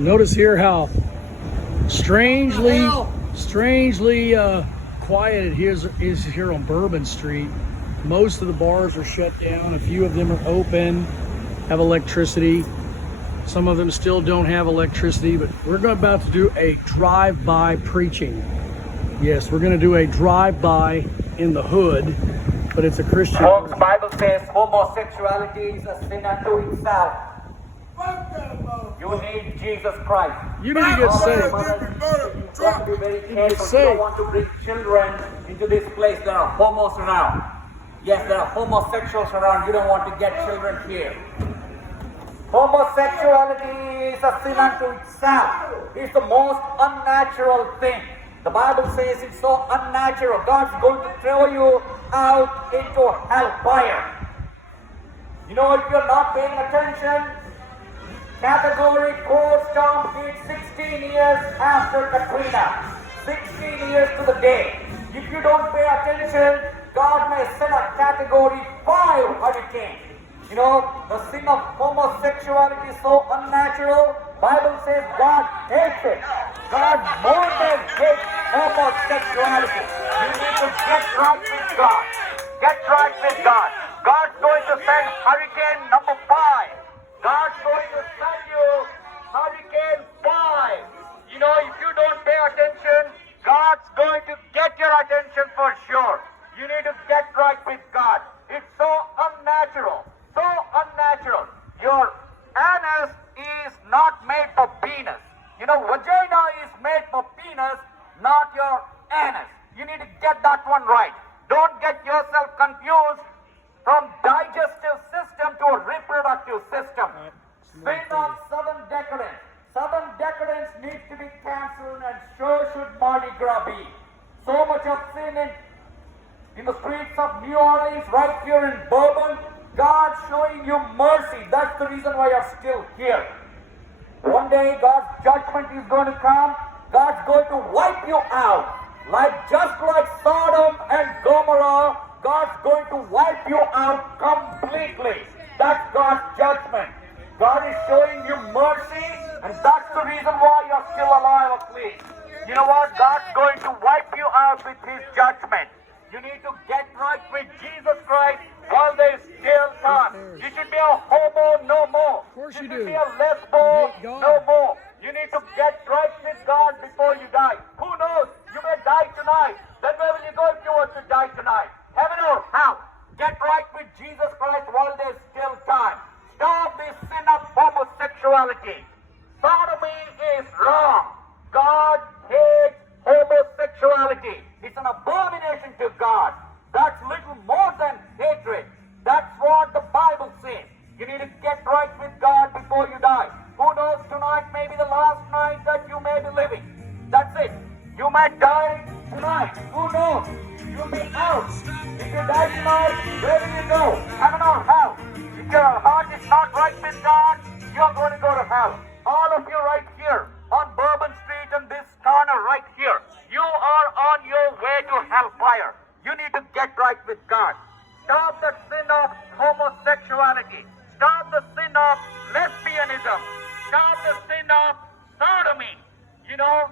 Notice here how strangely quiet it is here on Bourbon Street. Most of the bars are shut down. A few of them are open, have electricity. Some of them still don't have electricity, but we're about to do a drive-by preaching. Yes, we're going to do a drive-by in the hood, but it's a Christian. Folks, Bible says homosexuality is a sin unto itself. You need Jesus Christ. You need to get saved. You want to be very careful. You don't want to bring children into this place. There are homos around. Yes, there are homosexuals around. You don't want to get children here. Homosexuality is a sin unto itself. It's the most unnatural thing. The Bible says it's so unnatural. God's going to throw you out into hellfire. You know, if you're not paying attention, Category 4 storm hit 16 years after Katrina. 16 years to the day. If you don't pay attention, God may send a Category 5 hurricane. You know, the sin of homosexuality is so unnatural. Bible says God hates it. God more than hates homosexuality. You need to get right with God. Get right with God. God's going to send hurricane number 5. God's going to send you hurricane 5. You know, if you don't pay attention, God's going to get your attention for sure. You need to get right with God. It's so unnatural. So unnatural. Your anus is not made for penis. You know, vagina is made for penis, not your anus. You need to get that one right. Don't get yourself confused from digestive system to a reproductive system. Sin of Southern decadence. Southern decadence needs to be cancelled, and so should Mardi Gras be. So much of sin in the streets of New Orleans, right here in Bourbon. God's showing you mercy. That's the reason why you're still here. One day God's judgment is going to come. God's going to wipe you out. Just like Sodom and Gomorrah, God's going to wipe you out completely. That's God's judgment. God is showing you mercy, and that's the reason why you're still alive asleep. You know what? God's going to wipe you out with His judgment. You need to get right with Jesus Christ while there is still time. You should be a homo no more. Of course you you should do. be a lesbo no more. You need to get right with God before you die. Who knows? You may die tonight. Then where will you go if you were to die tonight? Heaven or hell? Get right with Jesus Christ while there's still time. Stop this sin of homosexuality. Sodomy is wrong. God hates homosexuality. It's an abomination to God. That's little more than hatred. That's what the Bible says. You need to get right with God before you die. Who knows, tonight may be the last night that you may be living. That's it. You might die tonight. Who knows? You'll be out. If you die tonight, where will you go? Heaven or hell? If your heart is not right with God, you're going to go to hell. All of you right here on Bourbon Street and this corner right here, you are on your way to hellfire. You need to get right with God. Stop the sin of homosexuality. Stop the sin of lesbianism. Stop the sin of sodomy. You know,